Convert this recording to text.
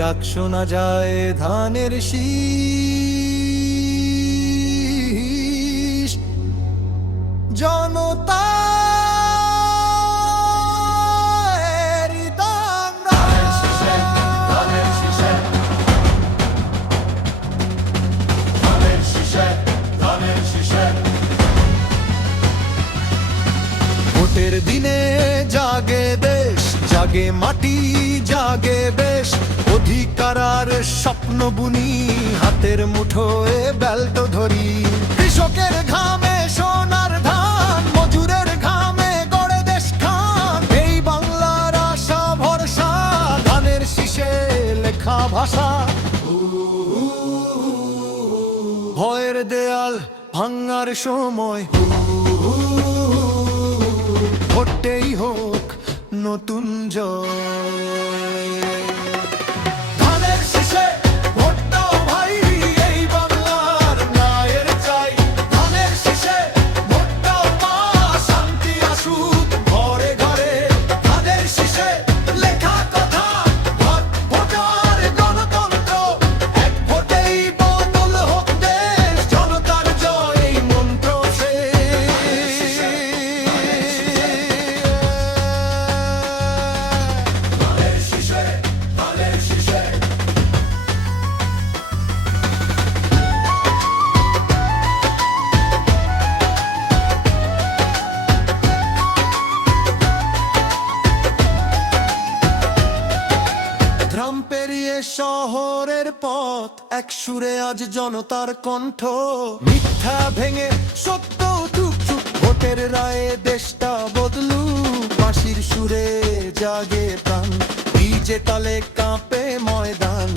ডাক শোনা যায় ধানের শীষ। জনতা ভোটের দিনে জাগে দেশ, জাগে মাটি, জাগে বেশ। অধিকার আর স্বপ্ন বুনি, হাতের মুঠোয় বেল্ট ধরি। কৃষকের ঘামে সোনার ধান, মজুরের ঘামে গড়ে দেশ খান। এই বাংলার আশা ভরসা, ধানের শীষে লেখা ভাষা। ভয়ের দেয়াল ভাঙার সময়, ভোটেই হোক নতুন জয়। ধানের শীষে ভোট দাও ভাই, এই বাংলার ন্যায়ের চাই। ধানের শীষে ভোট দাও মা, শান্তি আসুক ঘরে ঘরে। ধানের শীষে লেখা কথা, ভোট ভোটার গণতন্ত্র। এক ভোটেই বদল হোক দেশ, জনতার জয় এই মন্ত্র গ্রাম পেরিয়ে শহরের পথ, এক সুরে আজ জনতার কণ্ঠ। মিথ্যা ভেঙে সত্য চুপ চুপ, ভোটের রায়ে দেশটা বদলু। বাঁশির সুরে জাগে প্রাণ, ডিজে তালে কাঁপে ময়দান।